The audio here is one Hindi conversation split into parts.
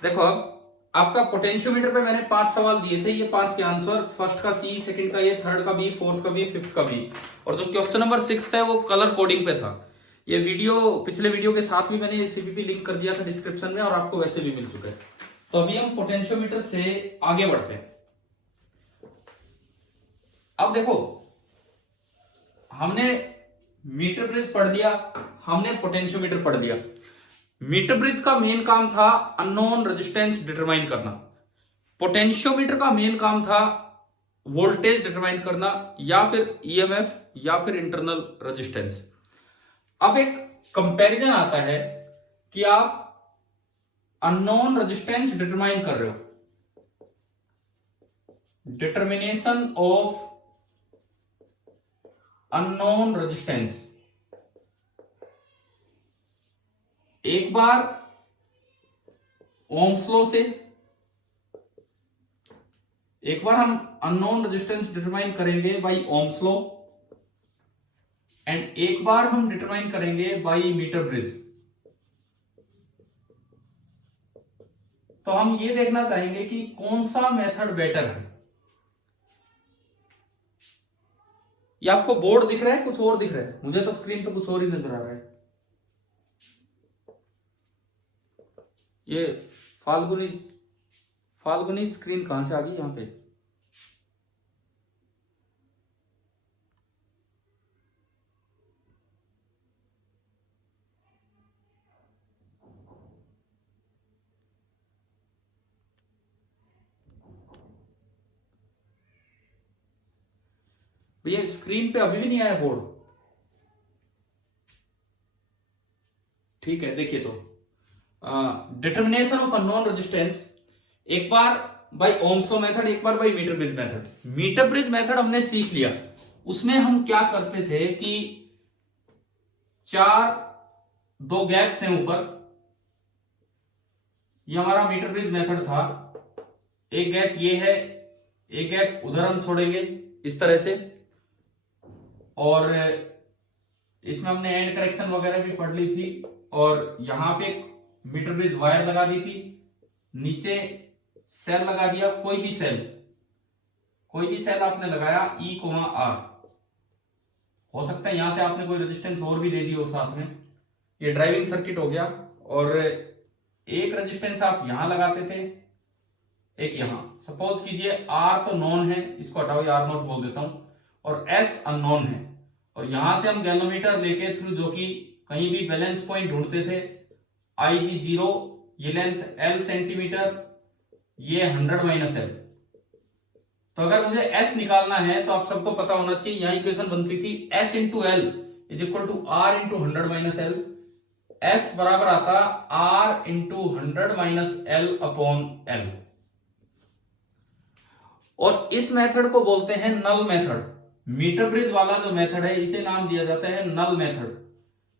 देखो अब आपका पोटेंशियोमीटर पे मैंने 5 सवाल दिए थे, ये 5 के आंसर, फर्स्ट का सी, सेकंड का ए, थर्ड का बी, फोर्थ का बी, फिफ्थ का बी। और जो क्वेश्चन नंबर 6 है वो कलर कोडिंग पे था। ये वीडियो पिछले वीडियो के साथ भी मैंने सीपीपी लिंक कर दिया था डिस्क्रिप्शन में, और आपको वैसे भी मिल चुका है। तो अभी हम पोटेंशियोमीटर से आगे बढ़ते हैं। अब देखो, हमने मीटर ब्रिज पढ़ लिया, हमने पोटेंशियोमीटर पढ़ लिया। मीटर ब्रिज का मेन काम था अननोन रेजिस्टेंस डिटरमाइन करना, पोटेंशियोमीटर का मेन काम था वोल्टेज डिटरमाइन करना, या फिर ईएमएफ, या फिर इंटरनल रेजिस्टेंस। अब एक कंपैरिजन आता है कि आप अननोन रेजिस्टेंस डिटरमाइन कर रहे हो, डिटर्मिनेशन ऑफ अननोन रेजिस्टेंस। एक बार ओम्स लॉ से, एक बार हम अननोन रेजिस्टेंस डिटरमाइन करेंगे बाय ओम्स लॉ, एंड एक बार हम डिटरमाइन करेंगे बाय मीटर ब्रिज। तो हम ये देखना चाहेंगे कि कौन सा मेथड बेटर है। ये आपको बोर्ड दिख रहा है, कुछ और दिख रहा है? मुझे तो स्क्रीन पे कुछ और ही नजर आ रहा है। ये फाल्गुनी फाल्गुनी स्क्रीन कहां से आ गई यहां पे? भैया स्क्रीन पे अभी भी नहीं आया बोर्ड? ठीक है, देखिए तो डिटर्मिनेशन ऑफ अननोन रेजिस्टेंस, एक बार बाय ओम्स लॉ मेथड, एक बार by meter bridge method. Meter bridge method हमने सीख लिया, उसमें हम क्या करते थे कि चार दो गैप्स हैं ऊपर, ये हमारा मीटर ब्रिज मेथड था। एक गैप ये है, एक गैप उधर हम छोड़ेंगे इस तरह से, और इसमें हमने एंड करेक्शन वगैरह भी पढ़ ली थी, और यहां पे एक मीटर ब्रिज वायर लगा दी थी, नीचे सेल लगा दिया, कोई भी सेल आपने लगाया E, R। हो सकता है यहां से आपने कोई रेजिस्टेंस और भी दे दी हो साथ में। ये ड्राइविंग सर्किट हो गया, और एक रेजिस्टेंस आप यहां लगाते थे, एक यहां। सपोज कीजिए R तो नॉन है, इसको हटाओ, R नॉट बोल देता हूं, और S अननोन है, और यहां से हम गैलोमीटर लेके थ्रू, जो कि कहीं भी बैलेंस पॉइंट ढूंढते थे, IG0, ये लेंथ L सेंटीमीटर, ये 100 माइनस L। तो अगर मुझे S निकालना है तो आप सबको पता होना चाहिए, यहां इक्वेशन बनती थी S into L is equal to R into 100 minus L। S बराबर आता R into 100 minus L upon L। और इस मेथड को बोलते हैं नल मेथड। मीटर ब्रिज वाला जो मेथड है, इसे नाम दिया जाता है नल मेथड।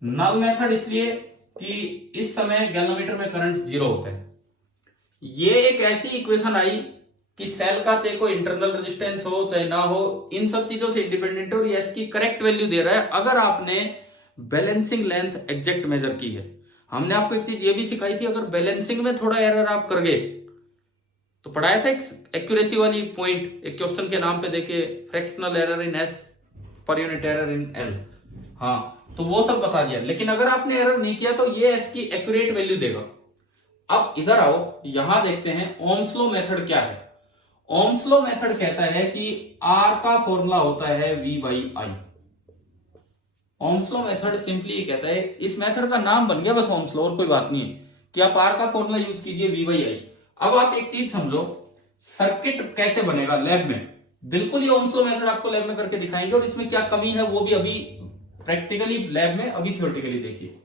नल मेथड इसलिए कि इस समय गैलोमीटर में करंट जीरो होता है। ये एक ऐसी इक्वेशन आई कि सेल का चाहे कोई इंटरनल रेजिस्टेंस हो चाहे ना हो, इन सब चीजों से इंडिपेंडेंट है, और ये इसकी करेक्ट वैल्यू दे रहा है अगर आपने बैलेंसिंग लेंथ एग्जैक्ट मेजर की है। हमने आपको एक चीज ये भी सिखाई थी, अगर बैलेंसिंग में थोड़ा एरर आप कर गए, तो पढ़ाया था एक एक्यूरेसी वाली पॉइंट, एक क्वेश्चन के नाम पे देके, fractional error in S per unit error in L। हाँ, तो वो सब बता दिया। लेकिन अगर आपने एरर नहीं किया तो ये S की एक्यूरेट वैल्यू देगा। अब इधर आओ, यहां देखते हैं ओम्स लॉ मेथड क्या है। ओम्स लॉ मेथड कहता है कि R का फॉर्मूला होता है V/I। Ohms law method simply ये कहता है, इस मेथड का नाम बन गया बस ओम्स लॉ, और कोई बात नहीं है, कि आप R का फॉर्मूला यूज कीजिए V/I। अब आप एक चीज समझो, सर्किट कैसे बनेगा लैब में, बिल्कुल ये ओम्स लॉ मेथड आपको लैब में करके दिखाएंगे, और इसमें क्या कमी है वो भी अभी प्रैक्टिकली लैब में, अभी थ्योरेटिकली देखिए।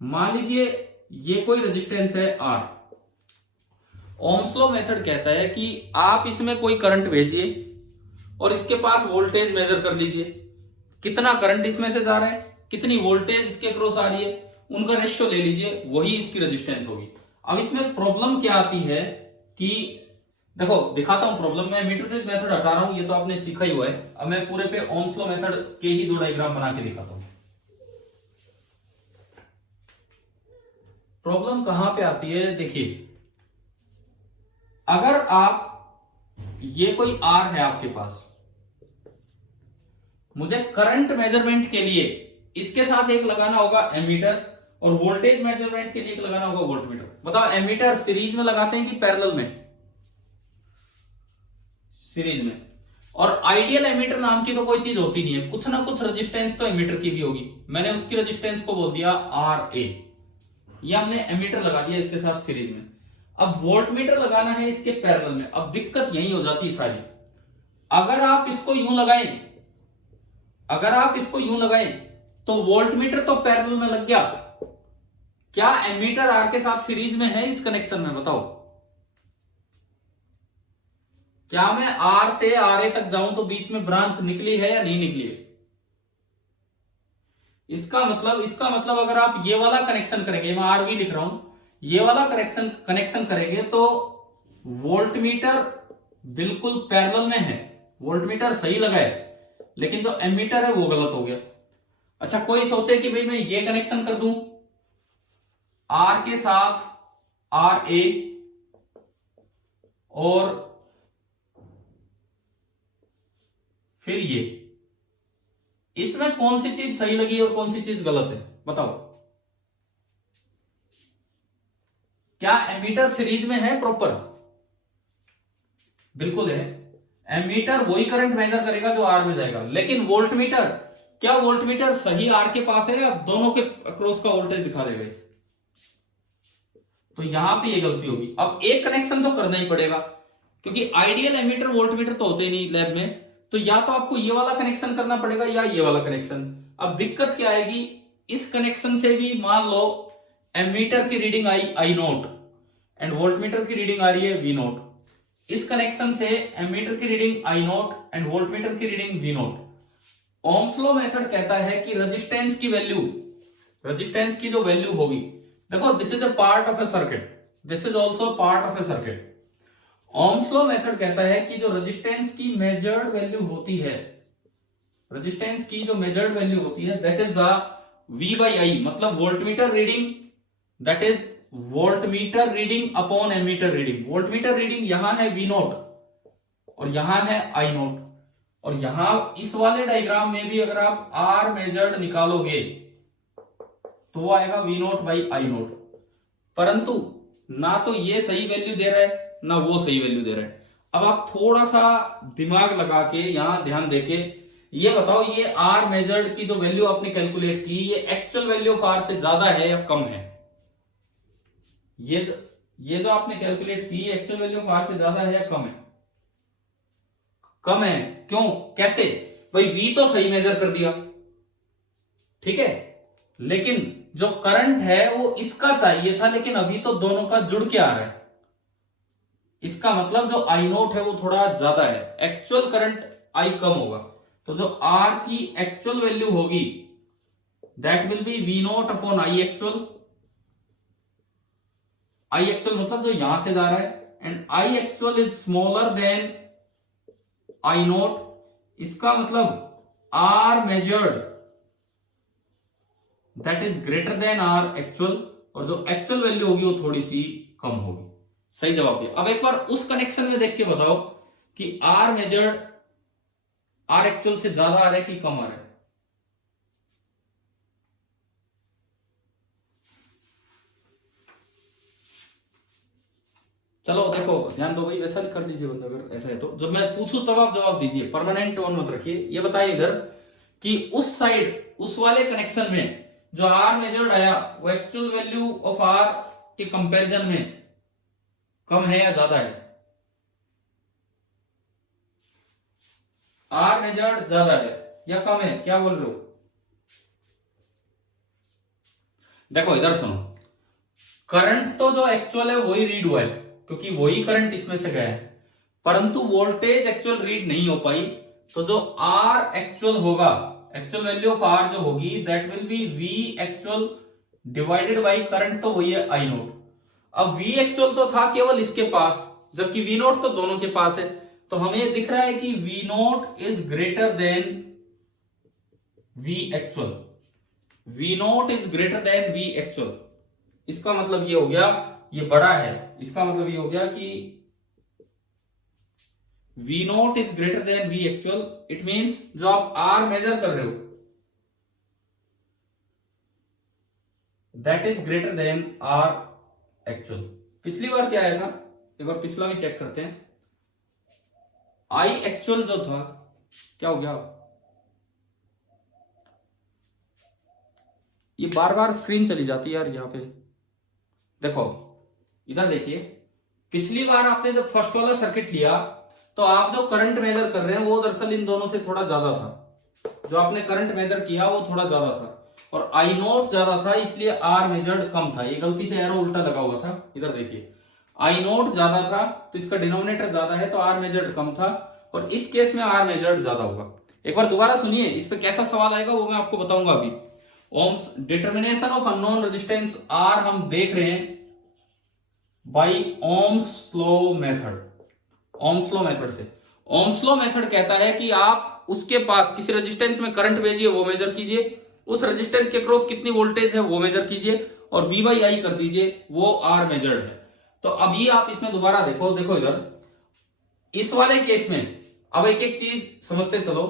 मान लीजिए ये कोई रेजिस्टेंस है R। ओम्स लॉ मेथड कहता है कि आप इसमें कोई करंट भेजिए और इसके पास वोल्टेज मेजर कर लीजिए, कितना करंट इसमें से जा रहा है, कितनी वोल्टेज इसके क्रॉस आ रही है, उनका रेशियो ले लीजिए, वही इसकी रेजिस्टेंस होगी। अब इसमें प्रॉब्लम क्या आती है कि देखो, दिखाता हूं प्रॉब्लम में। मीटर ब्रिज मेथड हटा रहा हूं, ये तो आपने सीखा ही हुआ है। अब मैं पूरे पे ओम्स लॉ मेथड के ही दो डायग्राम बना के दिखाता हूं। प्रॉब्लम कहां पे आती है, देखिए अगर आप, ये कोई आर है आपके पास, मुझे करंट मेजरमेंट के लिए इसके साथ एक लगाना होगा एमीटर, और वोल्टेज मेजरमेंट के लिए एक लगाना होगा वोल्टमीटर। बताओ एमीटर सीरीज में लगाते हैं कि पैरेलल में? सीरीज में। और आइडियल एमीटर नाम की तो कोई चीज होती नहीं है, कुछ ना कुछ रेजिस्टेंस तो एमीटर की भी होगी। मैंने उसकी रेजिस्टेंस को बोल दिया आर ए, ये हमने एमीटर लगा दिया इसके साथ सीरीज में। अब वोल्टमीटर लगाना है इसके पैरेलल में। अब दिक्कत यही हो जाती है सारी, अगर आप इसको यूं लगाएं, अगर आप इसको यूं लगाएं तो वोल्टमीटर तो पैरेलल में लग गया, क्या एमीटर आर के साथ सीरीज में है इस कनेक्शन में? बताओ, क्या मैं आर से आर ए तक जाऊं तो बीच में ब्रांच निकली है या नहीं निकली है? इसका मतलब अगर आप ये वाला कनेक्शन करेंगे, मैं आर भी लिख रहा हूं, ये वाला कनेक्शन करेंगे तो वोल्टमीटर बिल्कुल पैरेलल में है, वोल्टमीटर सही लगा है, लेकिन जो एमीटर है वो गलत हो गया। अच्छा, कोई सोचे कि भाई मैं ये कनेक्शन कर दूं आर के साथ आर ए, और फिर ये, इसमें कौन सी चीज सही लगी और कौन सी चीज गलत है? बताओ, क्या एमीटर सीरीज में है प्रॉपर? बिल्कुल है। एमीटर वही करंट मेजर करेगा जो आर में जाएगा, लेकिन वोल्टमीटर, क्या वोल्टमीटर सही आर के पास है या दोनों के अक्रॉस का वोल्टेज दिखा देगा? तो यहां पे ये गलती होगी। अब एक कनेक्शन तो करना ही पड़ेगा, क्योंकि आइडियल एमीटर वोल्टमीटर तो होते ही नहीं लैब में, तो या तो आपको ये वाला कनेक्शन करना पड़ेगा या ये वाला कनेक्शन। अब दिक्कत क्या आएगी, इस कनेक्शन से भी मान लो एमीटर की reading I I note and voltmeter की रीडिंग आ रही है वी नोट, इस कनेक्शन से एमीटर की reading I note and voltmeter की reading V note. Ohm's law method कहता है कि रेजिस्टेंस की वैल्यू, रेजिस्टेंस की जो वैल्यू होगी, देखो this is a part of A circuit, this is also part of A circuit. Ohms law method कहता है कि जो रेजिस्टेंस की मेजर्ड वैल्यू होती है, रेजिस्टेंस की जो मेजर्ड वैल्यू होती है, that is the V by I, मतलब voltmeter reading, that is voltmeter reading upon ammeter reading. Voltmeter reading यहां है V नोट और यहां है I नोट, और यहां इस वाले डायग्राम में भी अगर आप R मेजर्ड निकालोगे तो वो आएगा V note by I note, परंतु ना तो ये सही वैल्यू दे रहा है ना वो सही वैल्यू दे रहा है। अब आप थोड़ा सा दिमाग लगा के यहां ध्यान देके ये बताओ, ये आर मेजर्ड की जो वैल्यू आपने कैलकुलेट की, ये एक्चुअल वैल्यू ऑफ आर से ज्यादा है या कम है? ये जो आपने कैलकुलेट की एक्चुअल वैल्यू ऑफ आर से ज्यादा है या कम है? कम है। क्यों, कैसे? भाई वी तो सही मेजर कर दिया, ठीक है, लेकिन जो करंट है वो इसका चाहिए था, लेकिन अभी तो दोनों का जुड़ के आ रहा है, इसका मतलब जो आई नोट है वो थोड़ा ज्यादा है, एक्चुअल करंट आई कम होगा, तो जो आर की एक्चुअल वैल्यू होगी that will be V note upon I actual. I actual मतलब जो यहां से जा रहा है, and I actual is smaller than I note, इसका मतलब R measured that is greater than R actual, और जो एक्चुअल वैल्यू होगी वो थोड़ी सी कम होगी। सही जवाब दिया। अब एक बार उस कनेक्शन में देख के बताओ कि आर मेजर्ड आर एक्चुअल से ज्यादा आ रहा है कि कम आ रहा है? चलो देखो, ध्यान दो भाई, वैसा कर दीजिए बंदा, अगर ऐसा है तो जब मैं पूछूं तब आप जवाब दीजिए, परमानेंट टोन मत रखिए। ये बताइए इधर कि उस साइड, उस वाले कनेक्शन में जो आर मेजर्ड आया वो एक्चुअल वैल्यू ऑफ आर के कंपैरिजन में कम है या ज्यादा है? आर मेजर्ड ज्यादा है या कम है, क्या बोल रहे हो? देखो इधर सुनो, करंट तो जो एक्चुअल है वही रीड हुआ है, क्योंकि वही करंट इसमें से गया है, परंतु वोल्टेज एक्चुअल रीड नहीं हो पाई, तो जो आर एक्चुअल होगा, एक्चुअल वैल्यू ऑफ आर जो होगी that will be V actual divided by current, तो वही है आई नोट। अब वी एक्चुअल तो था केवल इसके पास, जबकि वी नोट तो दोनों के पास है, तो हमें दिख रहा है कि V note is greater than V actual, V note is greater than V actual. इसका मतलब ये हो गया ये बड़ा है, इसका मतलब ये हो गया कि V note is greater than V actual, it means जो आप आर मेजर कर रहे हो that is greater than R actual. पिछली बार क्या आया था, एक बार पिछला भी चेक करते हैं। आई एक्चुअल जो था क्या हो गया, ये बार बार स्क्रीन चली जाती है यार यहाँ पे। देखो इधर देखिए, पिछली बार आपने जब फर्स्ट वाला सर्किट लिया तो आप जो करंट मेजर कर रहे हैं वो दरअसल इन दोनों से थोड़ा ज्यादा था। जो आपने करंट मेजर किया वो थोड़ा ज्यादा था और आई नोट ज्यादा था, इसलिए आर मेजर्ड कम था। ये गलती से एरो उल्टा लगा हुआ था, इधर देखिए आई नोट ज्यादा था तो इसका डिनोमिनेटर ज्यादा है तो आर मेजर्ड कम था, और इस केस में आर मेजर्ड ज्यादा होगा। एक बार दोबारा सुनिए, इस पे कैसा सवाल आएगा वो मैं आपको बताऊंगा अभी। Ohm's determination of unknown resistance R हम देख रहे हैं by Ohm's law method. Ohm's law method से, ओम्स लॉ मेथड कहता है कि आप उसके पास किसी रेजिस्टेंस में करंट भेजिए वो मेजर कीजिए, उस रेजिस्टेंस के क्रॉस कितनी वोल्टेज है वो मेजर कीजिए और V बाई आई कर दीजिए, वो आर मेजर्ड है। तो अभी आप इसमें दोबारा देखो, देखो इधर इस वाले केस में अब एक एक चीज समझते चलो।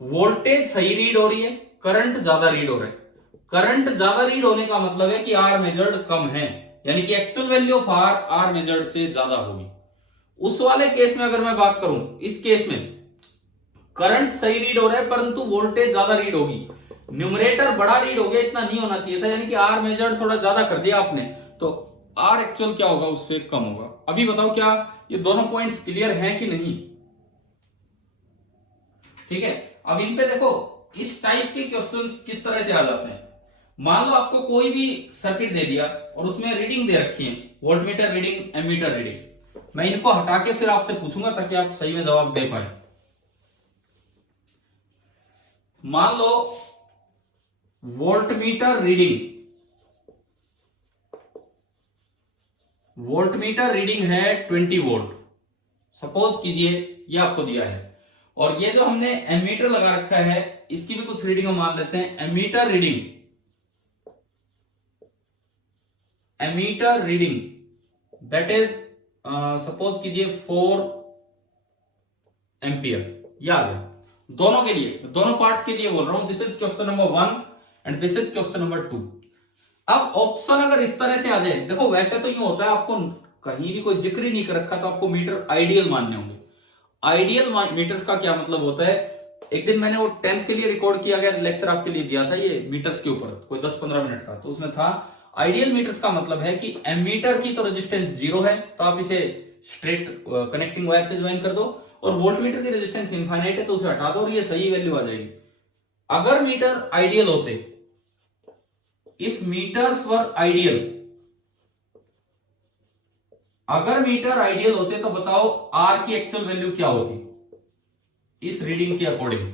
वोल्टेज सही रीड हो रही है, करंट ज्यादा रीड हो रहा है। करंट ज्यादा रीड होने का मतलब है कि आर मेजर्ड कम है, यानी कि actual value of R measured से ज्यादा होगी। उस वाले केस में अगर मैं बात करूं, इस केस में करंट सही रीड हो रहा है परंतु वोल्टेज ज्यादा रीड होगी, न्यूमरेटर बड़ा रीड हो गया, इतना नहीं होना चाहिए था, यानी कि आर मेजर्ड थोड़ा ज्यादा कर दिया आपने, तो आर एक्चुअल क्या होगा उससे कम होगा। अभी बताओ क्या ये दोनों पॉइंट्स क्लियर हैं कि नहीं? ठीक है, अब इन पे देखो इस टाइप के क्वेश्चंस किस तरह से आ जाते हैं। मान लो आपको कोई भी सर्किट दे दिया और उसमें रीडिंग दे रखी है, वोल्टमीटर रीडिंग, एमीटर रीडिंग। मैं इनको हटा के फिर आपसे पूछूंगा ताकि आप सही में जवाब दे पाए। मान लो वोल्टमीटर रीडिंग, वोल्टमीटर रीडिंग है 20 वोल्ट, सपोज कीजिए ये आपको दिया है, और ये जो हमने एमीटर लगा रखा है इसकी भी कुछ रीडिंग हम मान लेते हैं। Ammeter reading, ammeter reading that is suppose कीजिए 4 एम्पियर। ये आ गया, दोनों के लिए, दोनों पार्ट्स के लिए बोल रहा हूं। This is question number 1 and this is question number 2। अब ऑप्शन अगर इस तरह से आ जाए, देखो वैसे तो यूं होता है, आपको कहीं भी कोई जिक्र ही नहीं कर रखा तो आपको मीटर आइडियल मानने होंगे। आइडियल मीटर्स का क्या मतलब होता है, एक दिन मैंने वो 10th के लिए रिकॉर्ड किया गया लेक्चर आपके लिए दिया था ये मीटर्स के ऊपर, कोई 10-15 मिनट का, तो उसमें था आइडियल मीटर्स का मतलब है कि एमीटर की तो रेजिस्टेंस 0 है तो आप इसे स्ट्रेट कनेक्टिंग वायर से ज्वाइन कर दो, और वोल्टमीटर की रेजिस्टेंस इनफाइनाइट है तो उसे हटा दो और ये सही वैल्यू आ जाएगी। अगर मीटर आइडियल होते, इफ मीटर्स वर आइडियल, अगर मीटर आइडियल होते तो बताओ आर की एक्चुअल वैल्यू क्या होती इस रीडिंग के अकॉर्डिंग।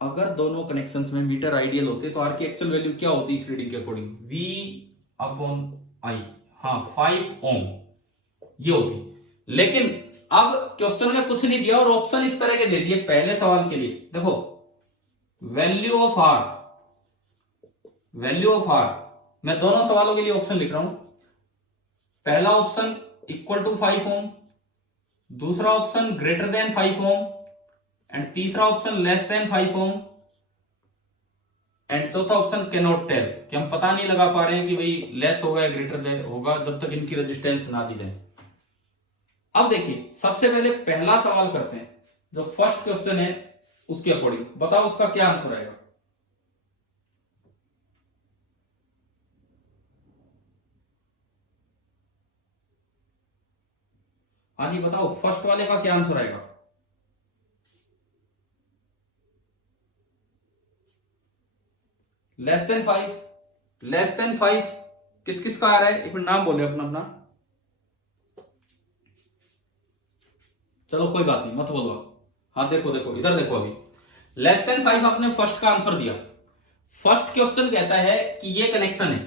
अगर दोनों कनेक्शंस में मीटर आइडियल होते तो आर की एक्चुअल वैल्यू क्या होती इस रीडिंग के अकॉर्डिंग, V अपॉन आई, हाँ 5 ओम ये होती। लेकिन अब क्वेश्चन में कुछ नहीं दिया और ऑप्शन इस तरह के दे दिए पहले सवाल के लिए। देखो value of R, value of R, मैं दोनों सवालों के लिए ऑप्शन लिख रहा हूं। पहला ऑप्शन इक्वल टू 5 ओम, दूसरा option greater than 5 ohm, and तीसरा option less than 5 ohm, and चौथा ऑप्शन कैन नॉट टेल, कि हम पता नहीं लगा पा रहे हैं कि भाई लेस होगा या ग्रेटर देन होगा जब तक इनकी रेजिस्टेंस ना दी जाए। अब देखिए सबसे पहले पहला सवाल करते हैं, जो फर्स्ट क्वेश्चन है उसके अकॉर्डिंग बताओ उसका क्या आंसर आएगा। हाँ जी बताओ फर्स्ट वाले का क्या आंसर आएगा। लेस देन 5, लेस देन 5 किस किस का आ रहा है, एक मिनट नाम बोले अपना अपना। चलो कोई बात नहीं मत बोलो। हाँ देखो देखो इधर देखो, अभी लेस देन 5 आपने फर्स्ट का आंसर दिया। फर्स्ट क्वेश्चन कहता है कि ये कनेक्शन है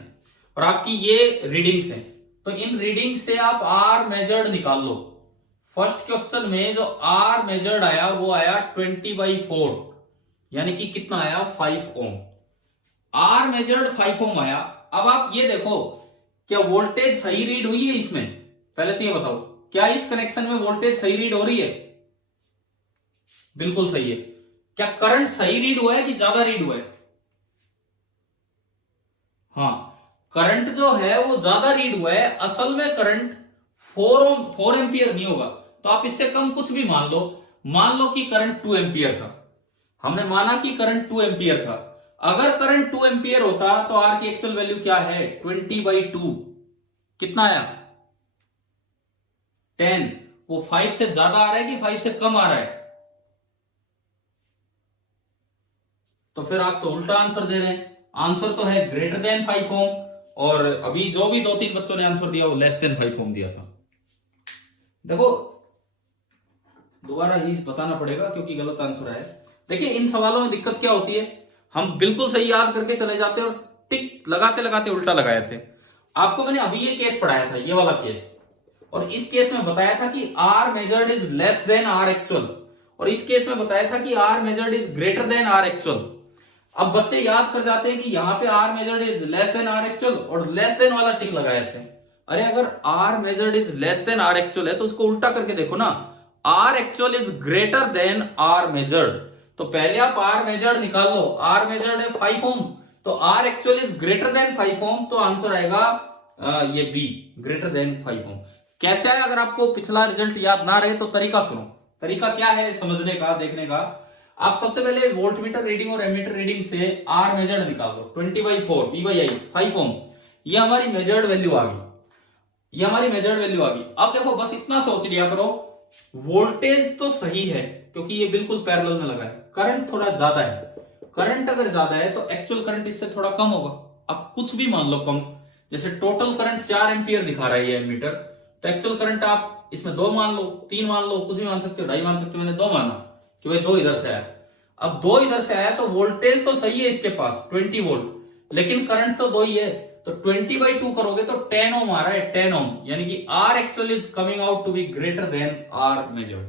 और आपकी ये रीडिंग्स है, तो इन रीडिंग से आप आर मेजर्ड निकाल लो। फर्स्ट क्वेश्चन में जो आर मेजर्ड आया वो आया 20/4, यानी कि कितना आया 5 ओम। आर मेजर्ड 5 ओम आया। अब आप ये देखो क्या वोल्टेज सही रीड हुई है इसमें, पहले तो ये बताओ क्या इस कनेक्शन में वोल्टेज सही रीड हो रही है? बिल्कुल सही है। क्या करंट सही रीड हुआ है कि ज्यादा रीड हुआ है? हाँ, करंट जो है वो ज्यादा रीड हुआ है। असल में करंट 4 एम्पियर नहीं होगा, तो आप इससे कम कुछ भी मान लो। मान लो कि करंट 2 एम्पियर था, हमने माना कि करंट 2 एम्पियर था। अगर करंट 2 एम्पियर होता तो आर की एक्चुअल वैल्यू क्या है? 20/2। कितना आया? 10। वो 5 से ज्यादा आ रहा है कि 5 से कम आ रहा है? तो फिर आप तो उल्टा आंसर दे रहे हैं। आंसर तो है ग्रेटर देन 5 ओम, और अभी जो भी 2-3 बच्चों ने आंसर दिया वो लेस देन 5 ओम दिया था। देखो, दोबारा ही बताना पड़ेगा क्योंकि गलत आंसर है। देखिए, इन सवालों में दिक्कत क्या होती है, हम बिल्कुल सही याद करके चले जाते हैं और टिक लगाते लगाते उल्टा लगा जाते हैं। आपको मैंने अभी ये केस पढ़ाया था, ये वाला केस, और इस केस में बताया था कि R measured is less than R actual, और इस केस में बताया था कि R measured is greater than R actual. अब बच्चे याद कर जाते हैं कि यहाँ पे R measured is less than R actual और लेस देन वाला टिक लगाए थे। अरे अगर R measured is less than R actual है तो उसको उल्टा करके देखो ना, R actual is greater than R measured. तो पहले आप आर मेजर्ड निकाल लो, आर मेजर्ड है 5 ओम, तो R actual is greater than 5 ohm, तो आंसर आएगा ये बी, ग्रेटर देन 5 ओम। कैसे है? अगर आपको पिछला रिजल्ट याद ना रहे तो तरीका सुनो। तरीका क्या है समझने का, देखने का? आप सबसे पहले वोल्टमीटर रीडिंग और एमीटर रीडिंग से आर मेजर्ड निकाल दो। 20/4 V/I 5 ओम, ये हमारी मेजर्ड वैल्यू आ गई, ये हमारी मेजर्ड वैल्यू आ गई। अब देखो, बस इतना सोच लिया करो, वोल्टेज तो सही है क्योंकि ये बिल्कुल पैरेलल में लगा है, करंट थोड़ा ज्यादा है। करंट अगर ज्यादा है तो एक्चुअल करंट इससे थोड़ा कम होगा। अब कुछ भी मान लो कम, जैसे टोटल करंट 4 एम्पियर दिखा रहा है ये एमीटर, तो एक्चुअल करंट आप इसमें 2 मान लो, 3 मान लो, कुछ भी मान सकते हो, 2.5 मान सकते हो। मैंने 2 माना कि भाई 2 इधर से आया। अब 2 इधर से आया तो वोल्टेज तो सही है इसके पास 20 वोल्ट, लेकिन करंट तो 2 ही है, तो 20/2 करोगे तो 10 ओम आ रहा है, 10 ओम, यानी कि R actual is coming out to be greater than R measured.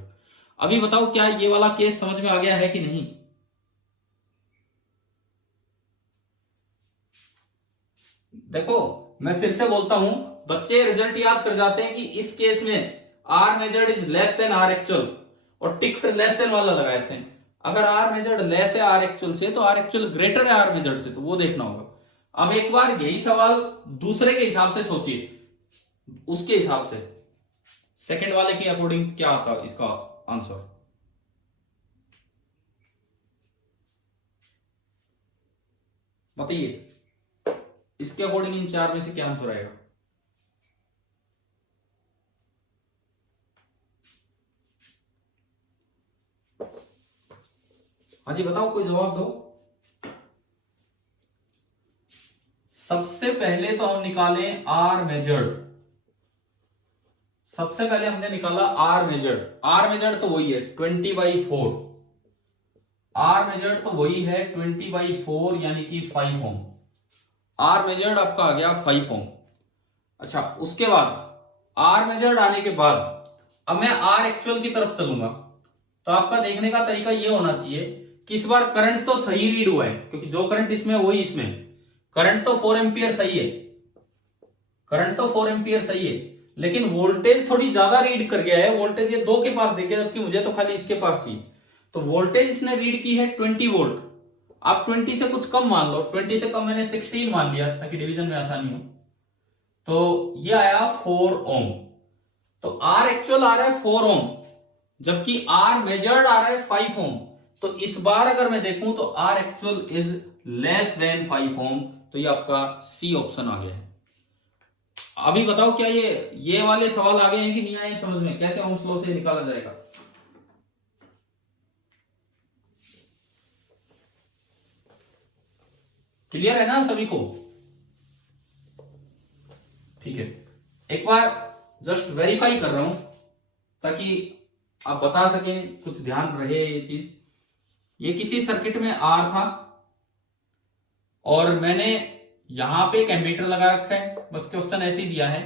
अभी बताओ क्या ये वाला केस समझ में आ गया है कि नहीं? देखो, मैं फिर से बोलता हूं, बच्चे रिजल्ट याद कर जाते हैं कि इस केस में R measured is less than R actual, और टिक फिर लेस देन वाला लगाते हैं। अगर आर मेजर्ड लेस है आर एक्चुअल से तो आर एक्चुअल ग्रेटर है आर मेजर्ड से, तो वो देखना होगा। अब एक बार यही सवाल दूसरे के हिसाब से सोचिए, उसके हिसाब से सेकंड वाले के अकॉर्डिंग क्या आता इसका आंसर। बताइए, इसके अकॉर्डिंग इन 4 में से क्या आंसर आएगा? हाँ जी, बताओ, कोई जवाब दो। सबसे पहले तो हम निकाले आर मेजर्ड, सबसे पहले हमने निकाला आर मेजर्ड। आर मेजर्ड तो वही है 20/4, आर मेजर्ड तो वही है 20/4 यानी कि 5 ओम। आर मेजर्ड आपका आ गया 5 ओम। अच्छा, उसके बाद आर मेजर्ड आने के बाद अब मैं आर एक्चुअल की तरफ चलूंगा, तो आपका देखने का तरीका ये होना चाहिए कि इस बार करंट तो सही रीड हुआ है, क्योंकि जो करंट इसमें वही इसमें, करंट तो 4 एम्पियर सही है, करंट तो 4 एम्पियर सही है, लेकिन वोल्टेज थोड़ी ज्यादा रीड कर गया है। वोल्टेज ये 2 के पास देखे, जबकि मुझे तो खाली इसके पास चाहिए। तो वोल्टेज इसने रीड की है 20 वोल्ट। आप 20 से कुछ कम मान लो, 20 से कम मैंने 16 मान लिया ताकि डिवीजन में आसानी हो। तो ये आया 4 ओम। तो आर एक्चुअल आ रहा है 4 ओम, जबकि आर मेजर्ड आ रहा है 5 ओम। तो इस बार अगर मैं देखूं तो R actual is less than 5 ohm, तो ये आपका सी ऑप्शन आ गया है। अभी बताओ, क्या ये वाले सवाल आ गए हैं कि नहीं आए समझ में, कैसे ओम्स लॉ से निकाला जाएगा? क्लियर है ना सभी को? ठीक है, एक बार जस्ट वेरीफाई कर रहा हूं ताकि आप बता सकें, कुछ ध्यान रहे ये चीज। ये किसी सर्किट में आर था और मैंने यहां पे एक एमीटर लगा रखा है, बस क्वेश्चन ऐसे ही दिया है,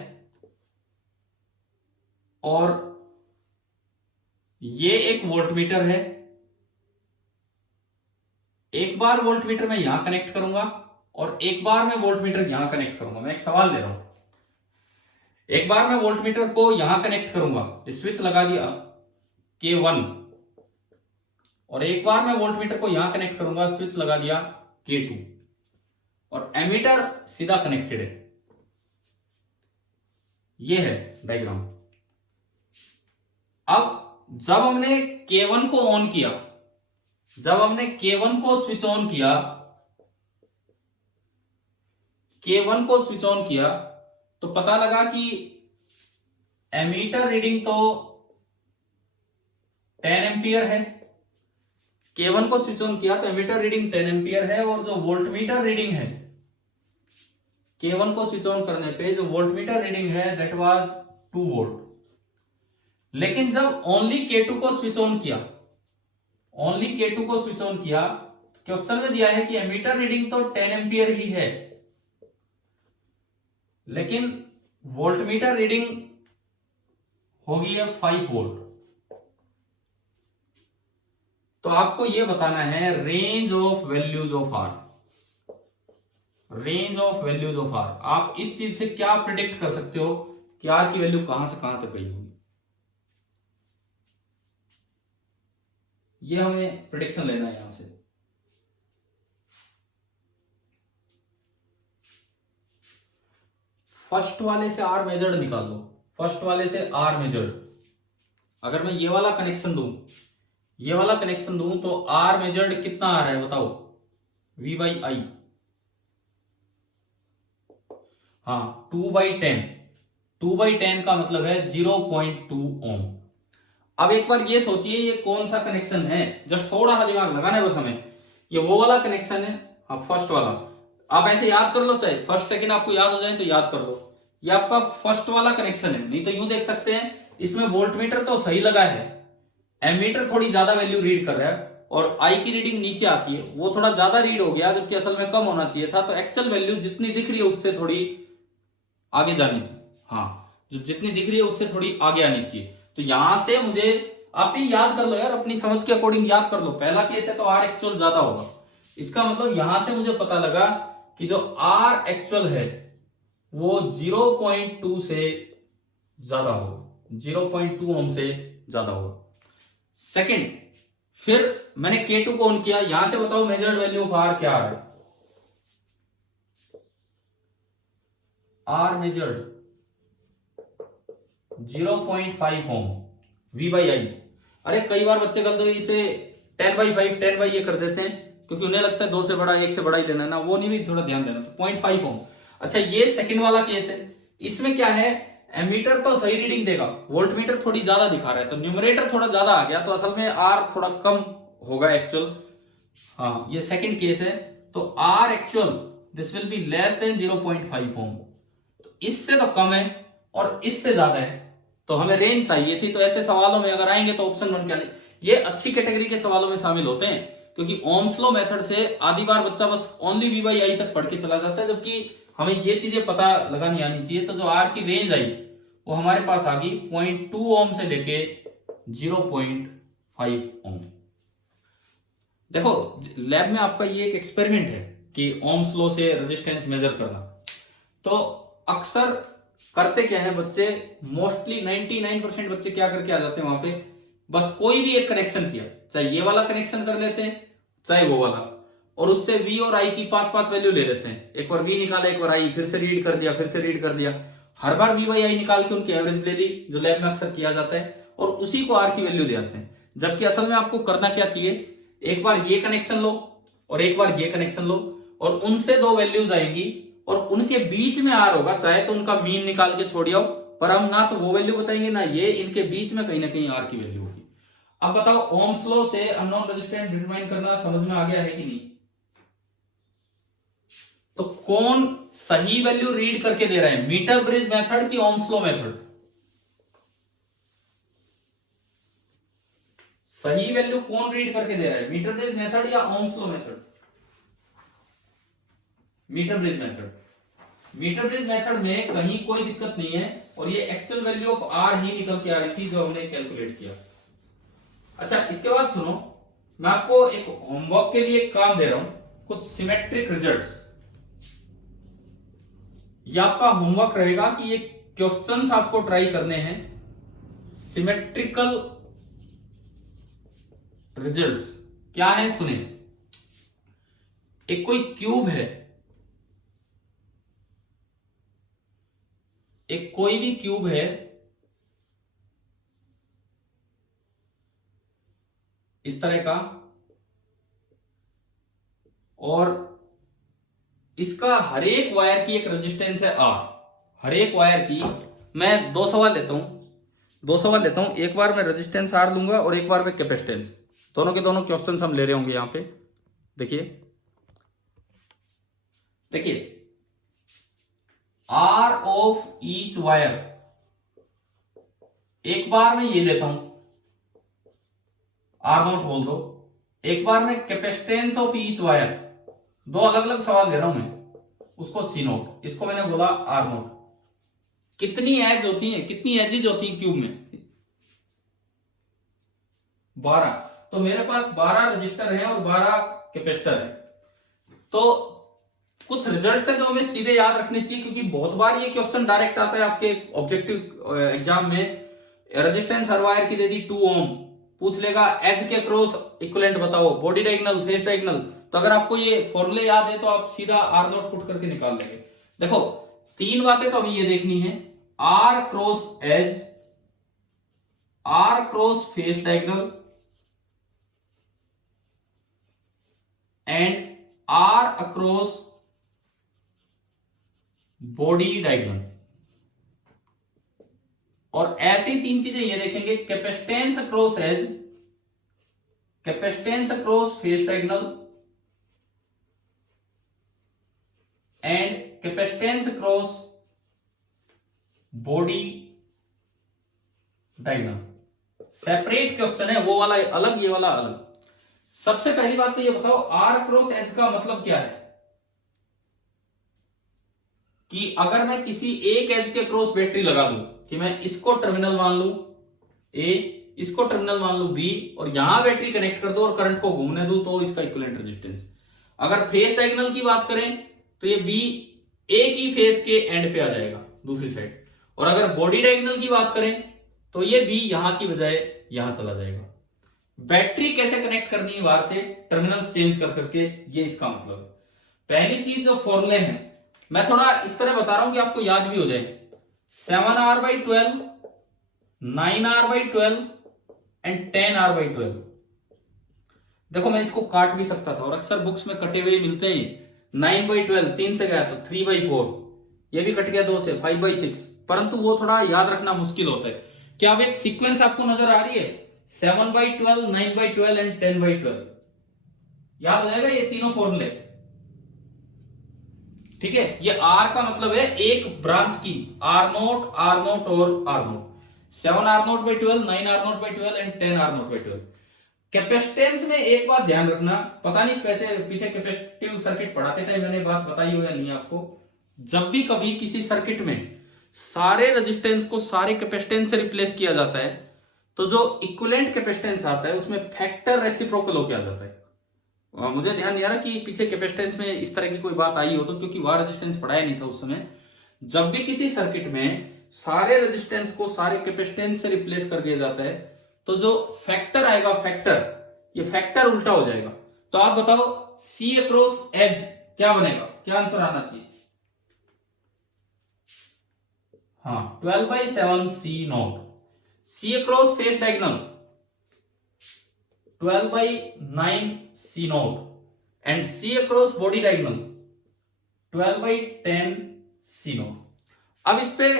और ये एक वोल्टमीटर है। एक बार वोल्टमीटर मैं यहां कनेक्ट करूंगा और एक बार मैं वोल्टमीटर यहां कनेक्ट करूंगा। मैं एक सवाल ले रहा हूं, एक बार मैं वोल्टमीटर को यहां कनेक्ट करूंगा, स्विच लगा दिया K1, और एक बार मैं वोल्टमीटर को यहां कनेक्ट करूंगा, स्विच लगा दिया K2, और एमीटर सीधा कनेक्टेड है। ये है डायग्राम। अब जब हमने K1 को ऑन किया, जब हमने K1 को स्विच ऑन किया, K1 को स्विच ऑन किया, तो पता लगा कि एमीटर रीडिंग तो 10 एम्पियर है। K1 को स्विच ऑन किया तो एमीटर रीडिंग 10 एम्पियर है, और जो वोल्टमीटर रीडिंग है K1 को स्विच ऑन करने पे जो वोल्टमीटर रीडिंग है दैट वाज 2 वोल्ट। लेकिन जब ओनली K2 को स्विच ऑन किया, ओनली K2 को स्विच ऑन किया, क्वेश्चन में दिया है कि एमीटर रीडिंग तो 10 एम्पियर ही है, लेकिन वोल्टमीटर रीडिंग होगी 5 वोल्ट। तो आपको यह बताना है range of values of R, range of values of R. आप इस चीज से क्या प्रिडिक्ट कर सकते हो कि आर की वैल्यू कहां से कहां तक गई होगी, ये हमें प्रिडिक्शन लेना है यहां से। फर्स्ट वाले से आर मेजर्ड निकाल लो, फर्स्ट वाले से आर मेजर्ड। अगर मैं ये वाला कनेक्शन दूं, ये वाला कनेक्शन दूं, तो आर मेजर्ड कितना आ रहा है बताओ, V/I। हाँ, 2/10, 2/10 का मतलब है 0.2 ओम। अब एक बार ये सोचिए ये कौन सा कनेक्शन है, जस्ट थोड़ा सा दिमाग लगाना है बस हमें। ये वो वाला कनेक्शन है, हाँ फर्स्ट वाला। आप ऐसे याद कर लो, चाहे फर्स्ट सेकंड आपको याद हो जाए तो याद कर लो, ये आपका फर्स्ट वाला कनेक्शन है। नहीं तो यूं देख सकते हैं, इसमें वोल्टमीटर तो सही लगा है, एमीटर थोड़ी ज्यादा वैल्यू रीड कर रहा है, और आई की रीडिंग नीचे आती है, वो थोड़ा ज्यादा रीड हो गया, जबकि असल में कम होना चाहिए था। तो एक्चुअल वैल्यू जितनी दिख रही है उससे थोड़ी आगे जानी चाहिए। हाँ, जो जितनी दिख रही है उससे थोड़ी आगे आनी चाहिए। तो यहां से मुझे आप याद कर लो यार, अपनी समझ के अकॉर्डिंग याद कर लो। पहला केस है तो आर एक्चुअल ज्यादा होगा, इसका मतलब यहां से मुझे पता लगा कि जो आर एक्चुअल है वो 0.2 से ज्यादा होगा, 0.2 ओम से ज्यादा होगा। सेकंड, फिर मैंने K2 को ऑन किया, यहां से बताओ मेजर्ड वैल्यू ऑफ आर क्या आ रहा है, आर मेजर्ड 0.5 ओम V/I। अरे कई बार बच्चे गलती इसे 10/5 10 ये कर देते हैं, क्योंकि उन्हें लगता है 2 से बड़ा 1 से बड़ा ही लेना है ना, वो नहीं, भी थोड़ा ध्यान देना। तो 0.5 ओम। अच्छा, ये सेकंड वाला केस है, इसमें क्या है, एमीटर तो सही रीडिंग देगा, वोल्टमीटर थोड़ी ज्यादा दिखा रहा है, तो न्यूमरेटर थोड़ा ज्यादा आ गया, तो असल में आर थोड़ा कम होगा एक्चुअल। हाँ, ये सेकंड केस है। तो R actual this will be less than 0.5 ohm. तो इससे तो कम है और इससे ज्यादा है, तो हमें रेंज चाहिए थी। तो ऐसे सवालों में अगर आएंगे तो ऑप्शन 1 क्या ले, ये अच्छी कैटेगरी के सवालों में शामिल होते हैं, क्योंकि ओम्स लॉ मेथड से आधी बार बच्चा बस ओनली V/I तक पढ़ के चला जाता है, जबकि हमें ये चीजें पता लगानी आनी चाहिए। तो जो आर की रेंज आई वो हमारे पास आ गई 0.2 ओम से लेके 0.5 ओम। देखो लैब में आपका ये एक एक्सपेरिमेंट है कि ओम्स लॉ से रेजिस्टेंस मेजर करना। तो अक्सर करते क्या है बच्चे, मोस्टली 99% बच्चे क्या करके आ जाते हैं वहां पे, बस कोई भी एक कनेक्शन किया, चाहे ये वाला कनेक्शन कर लेते हैं चाहे वो वाला, और उससे V और I की 5-5 वैल्यू ले लेते हैं। एक बार V निकाला, एक बार I, फिर से रीड कर दिया, फिर से रीड कर दिया, हर बार V/I निकाल के उनकी एवरेज ले ली, जो लैब में अक्सर किया जाता है, और उसी को R की वैल्यू दे आते हैं। जबकि असल में आपको करना क्या चाहिए, एक बार ये कनेक्शन लो और एक बार ये कनेक्शन लो, और उनसे 2 वैल्यूज आएंगी, और उनके बीच में आर होगा, चाहे तो उनका मीन निकाल के छोड़ आओ, पर हम ना तो वो वैल्यू बताएंगे ना ये, इनके बीच में कहीं ना कहीं आर की वैल्यू होगी। अब बताओ ओम्स लॉ से अननोन रेजिस्टेंस डिटरमाइन करना समझ में आ गया है कि नहीं? तो कौन सही वैल्यू रीड करके दे रहा है, मीटर ब्रिज मेथड की ओम्स लॉ मेथड? सही वैल्यू कौन रीड करके दे रहा है, मीटर ब्रिज मेथड या Ohm's law method? Meter bridge method. Meter bridge method में कहीं कोई दिक्कत नहीं है, और ये एक्चुअल वैल्यू ऑफ आर ही निकल के आ रही थी जो हमने कैलकुलेट किया। अच्छा, इसके बाद सुनो, मैं आपको एक होमवर्क के लिए एक काम दे रहा हूं, कुछ सिमेट्रिक रिजल्ट्स। ये आपका होमवर्क रहेगा कि ये क्वेश्चंस आपको ट्राई करने हैं सिमेट्रिकल रिजल्ट्स। क्या है सुने, एक कोई क्यूब है, एक कोई भी क्यूब है, इस तरह का, और इसका हर एक वायर की एक रेजिस्टेंस है आर। हर एक वायर की, मैं दो सवाल लेता हूं, एक बार मैं रेजिस्टेंस आर लूंगा और एक बार मैं कैपेसिटेंस। दोनों के दोनों क्वेश्चंस हम ले रहे होंगे यहां पे। देखिए आर ऑफ ईच वायर, एक बार मैं ये लेता हूं आर नॉट बोल दो, एक बार मैं कैपेसिटेंस ऑफ ईच वायर, दो अलग अलग सवाल ले रहा हूं मैं, उसको सी नोट, इसको मैंने बोला आर नोट। कितनी एज होती है, कितनी एजेज होती है क्यूब में? 12। तो मेरे पास 12 रजिस्टर हैं और 12 कैपेसिटर है। तो कुछ रिजल्ट्स हैं जो हमें सीधे याद रखने चाहिए, क्योंकि बहुत बार ये क्वेश्चन डायरेक्ट आता है आपके ऑब्जेक्टिव एग्जाम में। रेजिस्टेंस हर वायर की दे दी 2 ओम, पूछ लेगा एज के क्रॉस इक्विवेलेंट बताओ, बॉडी डायगोनल, फेस डायगोनल। तो अगर आपको ये फॉर्मूले याद है तो आप सीधा आर नोट पुट करके निकाल लेंगे। देखो 3 बातें तो हमें ये देखनी है, R cross edge, R cross face diagonal and R across body diagonal. और ऐसी 3 चीजें ये देखेंगे, capacitance across edge, capacitance across face diagonal and capacitance across body diagonal. Separate question है, वो वाला अलग, ये वाला अलग। सबसे पहली बात तो ये बताओ आर क्रॉस एज का मतलब क्या है, कि अगर मैं किसी एक एज के क्रॉस बैटरी लगा दूं, कि मैं इसको टर्मिनल मान लू ए, इसको टर्मिनल मान लू बी, और यहां बैटरी कनेक्ट कर दो और करंट को घूमने दूं, तो इसका इक्विवेलेंट रेजिस्टेंस। अगर फेस डायगोनल की बात करें तो ये बी एक ही फेस के एंड पे आ जाएगा दूसरी साइड, और अगर बॉडी डायगोनल की बात करें तो ये बी यहां की बजाय यहां चला जाएगा। बैटरी कैसे कनेक्ट करनी है बाहर से, टर्मिनल चेंज कर करके, ये इसका मतलब है। पहली चीज जो फॉर्मूले हैं मैं थोड़ा इस तरह बता रहा हूं कि आपको याद भी हो जाए। 7r/12, 9r/12 and 10r/12। देखो मैं इसको काट भी सकता था, और अक्सर बुक्स में कटे हुए मिलते हैं। 9/12 3 से गया तो 3/4, ये भी कट गया 2 से 5/6, परंतु वो थोड़ा याद रखना मुश्किल होता है। क्या अब एक सीक्वेंस आपको नजर आ रही है? 7/12, 9/12 एंड 10/12, याद हो जाएगा ये तीनों फॉर्मूले। ठीक है, ये आर का मतलब है एक ब्रांच की, आर नोट और R note. 7r0/12, 9r0/12 and 10r0/12। Capacitance में एक बात ध्यान रखना, पता नहीं पीछे कैपेसिटिव सर्किट पढ़ाते टाइम मैंने बात बताई हो या नहीं आपको, जब भी कभी किसी सर्किट में सारे रेजिस्टेंस को सारे कैपेसिटेंस से रिप्लेस किया जाता है, तो जो इक्विवेलेंट कैपेसिटेंस आता है उसमें फैक्टर रेसिप्रोकल होकर आ जाता है। मुझे ध्यान नहीं आ रहा कि पीछे कैपेसिटेंस में इस तरह की कोई बात आई हो तो, क्योंकि वह रेजिस्टेंस पढ़ाया नहीं था उस समय। जब भी किसी सर्किट में सारे रेजिस्टेंस को सारे कैपेसिटेंस से रिप्लेस कर दिया जाता है, तो जो फैक्टर आएगा, फैक्टर, ये फैक्टर उल्टा हो जाएगा। तो आप बताओ सी अक्रॉस एज क्या बनेगा, क्या आंसर आना चाहिए? हाँ, 12/7 C naught. C across face diagonal 12/9 C naught and C across body diagonal 12/10 C naught. अब इस पे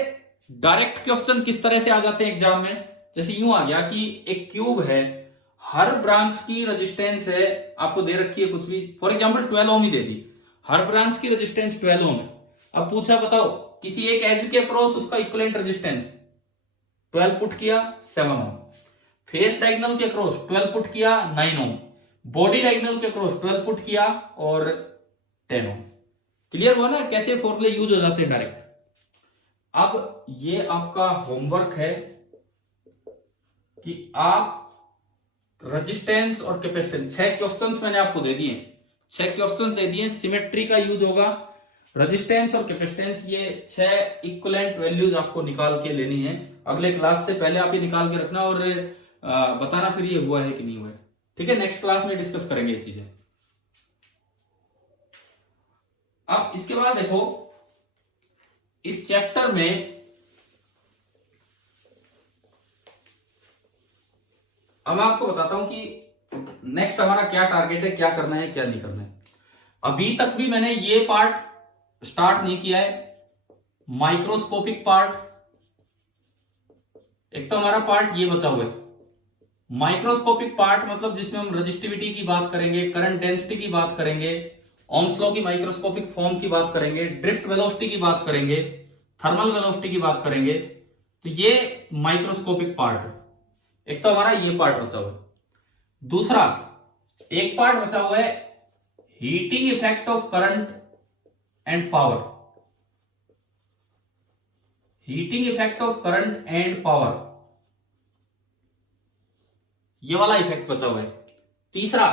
डायरेक्ट क्वेश्चन किस तरह से आ जाते हैं एग्जाम में, जैसे यूं आ गया कि एक क्यूब है, हर ब्रांच की रेजिस्टेंस है, आपको दे रखी है कुछ भी, फॉर एग्जांपल 12 ओम ही दे दी, हर ब्रांच की रेजिस्टेंस 12 ओम है। अब पूछा बताओ किसी एक एज के अक्रॉस उसका इक्विवेलेंट रेजिस्टेंस, 12 पुट किया 7 ओम, फेस डायगोनल के अक्रॉस 12 पुट किया 9 ओम, बॉडी डायगोनल के अक्रॉस 12 पुट किया और 10 ओम। क्लियर हुआ ना कैसे फॉर्मूले यूज हो जाते हैं डायरेक्ट। अब ये आपका होमवर्क है कि आप रेजिस्टेंस और कैपेसिटेंस, 6 क्वेश्चंस मैंने आपको दे दिए, 6 क्वेश्चंस दे दिए। सिमेट्री का यूज होगा, रेजिस्टेंस और कैपेसिटेंस, ये 6 इक्विवेलेंट वैल्यूज आपको निकाल के लेनी है। अगले क्लास से पहले आप ये निकाल के रखना और बताना फिर ये हुआ है कि नहीं हुआ है। ठीक है, नेक्स्ट क्लास में डिस्कस करेंगे ये चीजें। अब इसके बाद देखो, इस चैप्टर में अब मैं आपको बताता हूं कि नेक्स्ट हमारा क्या टारगेट है, क्या करना है, क्या नहीं करना है। अभी तक भी मैंने ये पार्ट स्टार्ट नहीं किया है, माइक्रोस्कोपिक पार्ट। एक तो हमारा पार्ट ये बचा हुआ है माइक्रोस्कोपिक पार्ट, मतलब जिसमें हम रजिस्टिविटी की बात करेंगे, करंट डेंसिटी की बात करेंगे, ओम्स लॉ की माइक्रोस्कोपिक फॉर्म की बात करेंगे, ड्रिफ्ट वेलोसिटी की बात करेंगे, थर्मल वेलोसिटी की बात करेंगे। तो ये माइक्रोस्कोपिक पार्ट है। एक तो हमारा ये पार्ट बचा हुआ है। दूसरा एक पार्ट बचा हुआ है heating effect of current and power, heating effect of current and power, ये वाला इफेक्ट बचा हुआ है। तीसरा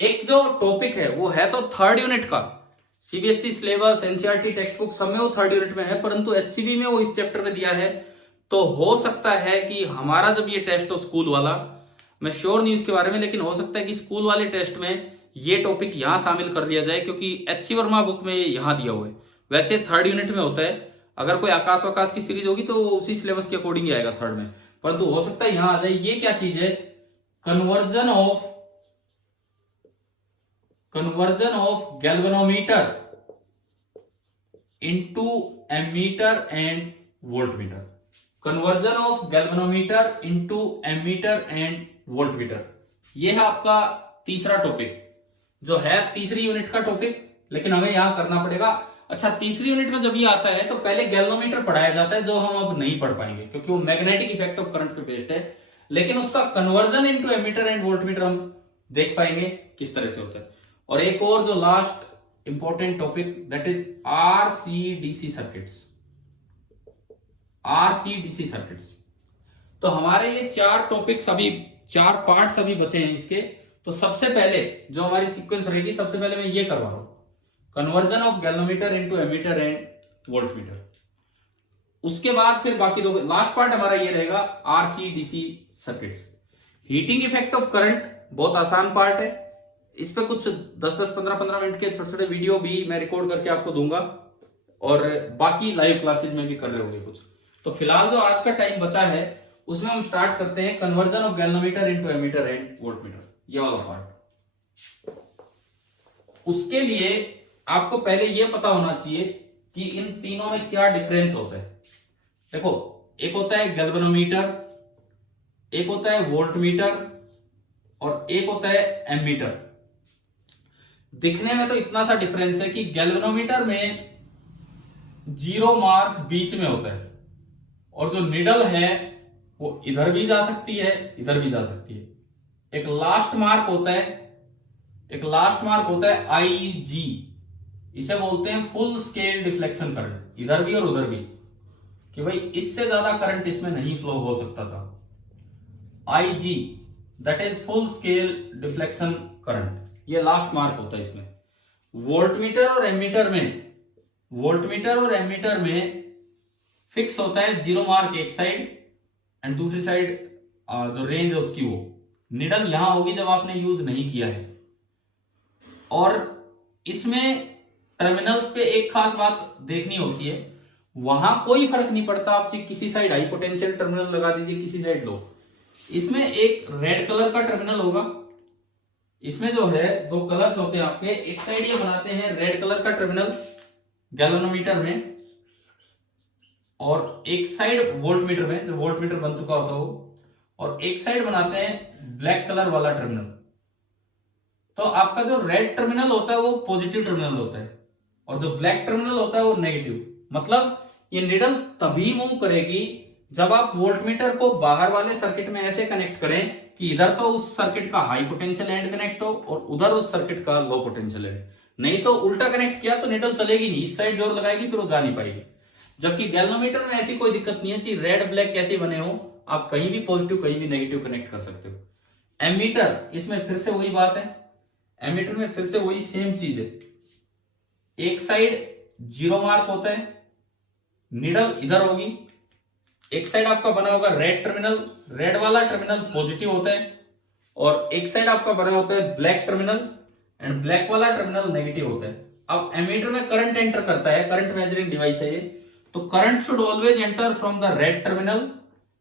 एक जो टॉपिक है वो है तो थर्ड यूनिट का, CBSE syllabus, NCERT text book सब में वो थर्ड यूनिट में है, परंतु एचसीबी में वो इस चैप्टर में दिया है। तो हो सकता है कि हमारा जब ये टेस्ट हो स्कूल वाला, मैं श्योर नहीं इसके बारे में, लेकिन हो सकता है कि स्कूल वाले टेस्ट में ये टॉपिक यहां शामिल कर दिया जाए, क्योंकि एचसी वर्मा बुक में यहां दिया हुआ है। वैसे थर्ड यूनिट में होता है, अगर कोई आकाश वाकाश की सीरीज होगी तो उसी सिलेबस के अकॉर्डिंग ही आएगा थर्ड में, परंतु हो सकता है यहां आ जाए। ये क्या चीज है, conversion of galvanometer into ammeter and voltmeter, conversion of galvanometer into ammeter and voltmeter. ये है आपका तीसरा टॉपिक, जो है तीसरी यूनिट का टॉपिक, लेकिन हमें यहां करना पड़ेगा। अच्छा, तीसरी यूनिट में जब ये आता है तो पहले गैल्वेनोमीटर पढ़ाया जाता है, जो हम अब नहीं पढ़ पाएंगे क्योंकि वो मैग्नेटिक इफेक्ट ऑफ करंट पे बेस्ड है, लेकिन उसका conversion into ammeter and voltmeter हम देख पाएंगे किस तरह से होता है। और एक और जो last important topic, that is RCDC circuits, RCDC circuits. तो हमारे ये 4 टॉपिक्स अभी, 4 पार्ट्स अभी बचे हैं इसके। तो सबसे पहले जो हमारी सीक्वेंस रहेगी, सबसे पहले मैं ये करवा रहा हूं, conversion of galvanometer into ammeter and voltmeter. उसके बाद फिर बाकी 2, लास्ट पार्ट हमारा ये रहेगा RCDC circuits. Heating effect of current बहुत आसान पार्ट है, इस पे कुछ 10-10, 15-15 मिनट के छोटे छोटे वीडियो भी मैं रिकॉर्ड करके आपको दूंगा, और बाकी लाइव क्लासेज में भी कर रहे होंगे कुछ। तो फिलहाल जो आज का टाइम बचा है उसमें हम स्टार्ट करते हैं conversion of galvanometer into ammeter and voltmeter, ये वाला पार्ट। उसके लिए आपको पहले ये पता होना चाहिए कि इन तीनों में क्या डिफरेंस होता है। देखो, एक होता है गैल्वेनोमीटर, एक होता है वोल्टमीटर, और एक होता है एमीटर। दिखने में तो इतना सा डिफरेंस है कि गैल्वेनोमीटर में 0 मार्क बीच में होता है, और जो निडल है वो इधर भी जा सकती है, इधर भी जा सकती है। एक लास्ट मार्क होता है, एक लास्ट मार्क होता है आईजी, इसे बोलते हैं फुल स्केल डिफ्लेक्शन करंट, इधर भी और उधर भी, कि भाई इससे ज्यादा करंट इसमें नहीं फ्लो हो सकता था। IG, that is full scale deflection current, ये लास्ट मार्क होता है इसमें। वोल्टमीटर और एमीटर में, वोल्टमीटर और एमीटर में फिक्स होता है 0 मार्क एक साइड एंड दूसरी साइड जो रेंज है उसकी, वो निडल यहां होगी जब आपने यूज नहीं किया है। और इसमें टर्मिनल्स पे एक खास बात देखनी होती है, वहां कोई फर्क नहीं पड़ता, आप किसी साइड हाई पोटेंशियल टर्मिनल लगा दीजिए, किसी साइड लो। इसमें एक रेड कलर का टर्मिनल होगा, इसमें जो है 2 कलर्स होते हैं आपके, एक साइड ये बनाते हैं रेड कलर का टर्मिनल गैल्वेनोमीटर में, और एक साइड वोल्टमीटर में, जो वोल्टमीटर बन चुका होता है वो, और एक साइड बनाते हैं ब्लैक कलर वाला टर्मिनल। तो आपका जो रेड टर्मिनल होता है वो पॉजिटिव टर्मिनल होता है, और जो ब्लैक टर्मिनल होता है वो नेगेटिव। मतलब ये निडल तभी मूव करेगी जब आप वोल्टमीटर को बाहर वाले सर्किट में ऐसे कनेक्ट करें कि इधर तो उस सर्किट का हाई पोटेंशियल एंड कनेक्ट हो और उधर उस सर्किट का लो पोटेंशियल एंड। नहीं तो उल्टा कनेक्ट किया तो निडल चलेगी नहीं, इस साइड जोर लगाएगी फिर वो जा नहीं पाएगी। जबकि गैल्वेनोमीटर में ऐसी कोई दिक्कत नहीं है, चाहे रेड ब्लैक कैसे बने हो, आप कहीं भी पॉजिटिव कहीं भी नेगेटिव कनेक्ट कर सकते हो। एमीटर, इसमें फिर से वही बात है, एमीटर में फिर से वही सेम चीज है, एक साइड जीरो मार्क होता है, नीडल इधर होगी, एक साइड आपका बना होगा रेड टर्मिनल, रेड वाला टर्मिनल पॉजिटिव होता है, और एक साइड आपका बना होता है ब्लैक टर्मिनल, एंड ब्लैक वाला टर्मिनल नेगेटिव होता है। अब एमीटर में करंट एंटर करता है, करंट मेजरिंग डिवाइस है ये, तो current should always enter from the red terminal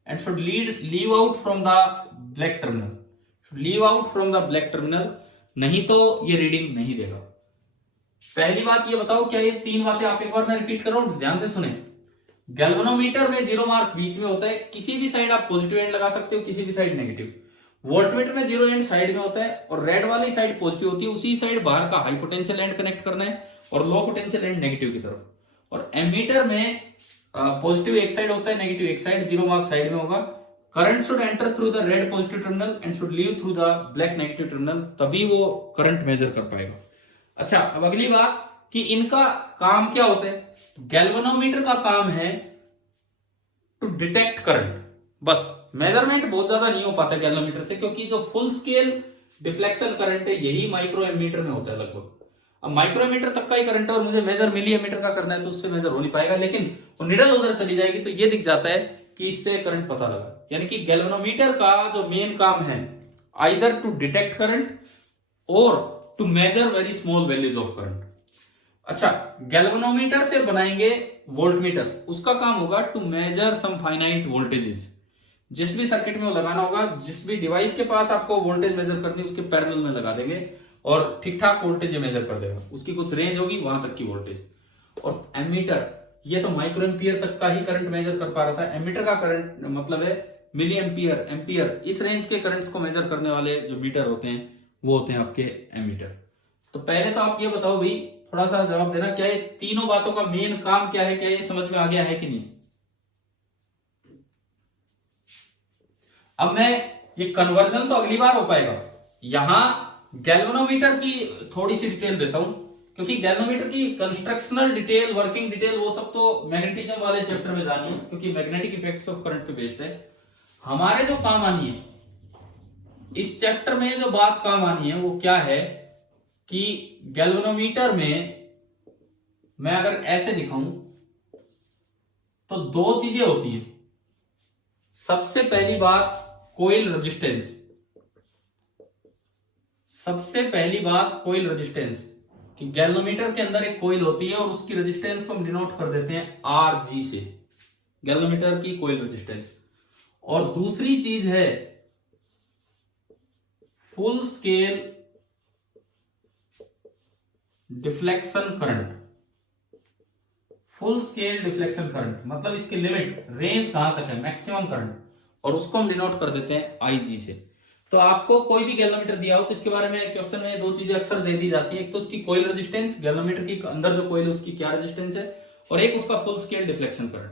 and should leave out from the black terminal, should leave out from the black terminal, नहीं तो ये रीडिंग नहीं देगा। पहली बात ये बताओ, क्या ये तीन बातें आप एक बार मैं रिपीट कर रहा हूं, ध्यान से सुने। गैल्वेनोमीटर में जीरो मार्क बीच में होता है, किसी भी साइड आप पॉजिटिव एंड लगा सकते हो, किसी भी साइड नेगेटिव। वोल्टमीटर में जीरो एंड साइड में होता है, और रेड वाली साइड पॉजिटिव होती है, उसी साइड बाहर का हाई पोटेंशियल एंड कनेक्ट करना है और लो पोटेंशियल एंड नेगेटिव की तरफ। और एमीटर में पॉजिटिव एक साइड होता है, नेगेटिव एक साइड, जीरो मार्क साइड में होगा। Current should enter through the red positive terminal and should leave through the black negative terminal, तभी वो करंट मेजर कर पाएगा। अच्छा, अब अगली बात कि इनका काम क्या होता है। गैल्वेनोमीटर का काम है टू डिटेक्ट करंट, बस मेजरमेंट बहुत ज्यादा नहीं हो पाता गैल्वेनोमीटर से, क्योंकि जो फुल स्केल डिफ्लेक्शन करंट है यही माइक्रो एमीटर में होता है लगभग। अब माइक्रो एमीटर तक का ही करंट है और मुझे मेजर मिली एमीटर का करना है, तो उससे मेजर हो नहीं पाएगा, लेकिन वो निडल उधर चली जाएगी तो ये दिख जाता है कि इससे करंट पता लगा। यानी कि गैल्वेनोमीटर का जो मेन काम है आइदर टू डिटेक्ट करंट और to measure very small values of current. अच्छा, गैल्वेनोमीटर से बनाएंगे वोल्टमीटर, उसका काम होगा to measure some finite voltages. जिस भी सर्किट में वो लगाना होगा, जिस भी डिवाइस के पास आपको वोल्टेज मेजर करनी है उसके पैरेलल में लगा देंगे और ठीक ठाक वोल्टेज मेजर कर देगा, उसकी कुछ रेंज होगी वहां तक की वोल्टेज। और एमीटर, ये तो माइक्रो एम्पियर तक का ही करंट मेजर कर पा रहा था, एमीटर का करंट मतलब है मिली एम्पियर, एम्पियर, इस रेंज के करंट्स को मेजर करने वाले जो मीटर होते हैं वो होते हैं आपके एमीटर। तो पहले तो आप ये बताओ भाई, थोड़ा सा जवाब देना, क्या ये तीनों बातों का मेन काम क्या है, क्या ये समझ में आ गया है कि नहीं। अब मैं ये कन्वर्जन तो अगली बार हो पाएगा, यहां गैल्वेनोमीटर की थोड़ी सी डिटेल देता हूं, क्योंकि गैल्वेनोमीटर की कंस्ट्रक्शनल डिटेल, वर्किंग डिटेल, वो सब तो मैग्नेटिज्म वाले चैप्टर में जानी है, क्योंकि मैग्नेटिक इफेक्ट्स ऑफ करंट पे बेस्ड है। हमारे जो काम आनी है इस चैप्टर में, जो बात काम आनी है वो क्या है कि गैल्वेनोमीटर में मैं अगर ऐसे दिखाऊं तो दो चीजें होती हैं। सबसे पहली बात कोइल रेजिस्टेंस, सबसे पहली बात कोइल रेजिस्टेंस, कि गैल्वेनोमीटर के अंदर एक कोइल होती है और उसकी रेजिस्टेंस को हम डिनोट कर देते हैं Rg से, गैल्वेनोमीटर की कोइल रेजिस्टेंस। और दूसरी चीज है full scale deflection current. Full scale deflection current मतलब इसकी लिमिट, रेंज कहां तक है, मैक्सिमम करंट, और उसको हम डिनोट कर देते हैं Ig से। तो आपको कोई भी गैल्वेनोमीटर दिया हो तो इसके बारे में क्वेश्चन में दो चीजें अक्सर दे दी जाती है, एक तो उसकी कोइल रेजिस्टेंस, गैल्वेनोमीटर की अंदर जो कोइल है उसकी क्या रेजिस्टेंस है, और एक उसका फुल स्केल डिफ्लेक्शन करंट।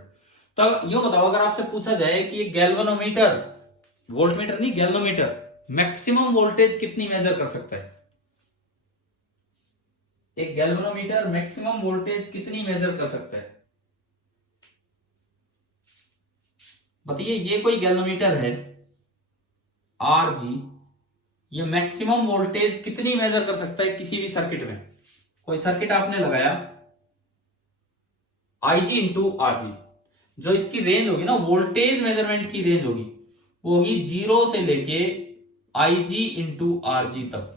तो यूं बताओ, अगर आपसे पूछा जाए कि ये गैल्वेनोमीटर, वोल्टमीटर नहीं गैल्वेनोमीटर, मैक्सिमम वोल्टेज कितनी मेजर कर सकता है, एक गैल्वेनोमीटर मैक्सिमम वोल्टेज कितनी मेजर कर सकता है, बताइए। ये कोई गैल्वेनोमीटर है Rg, ये मैक्सिमम वोल्टेज कितनी मेजर कर सकता है किसी भी सर्किट में। कोई सर्किट आपने लगाया Ig इंटू Rg, जो इसकी रेंज होगी ना, वोल्टेज मेजरमेंट की रेंज होगी, वो होगी 0 से लेके Ig इंटू Rg तक,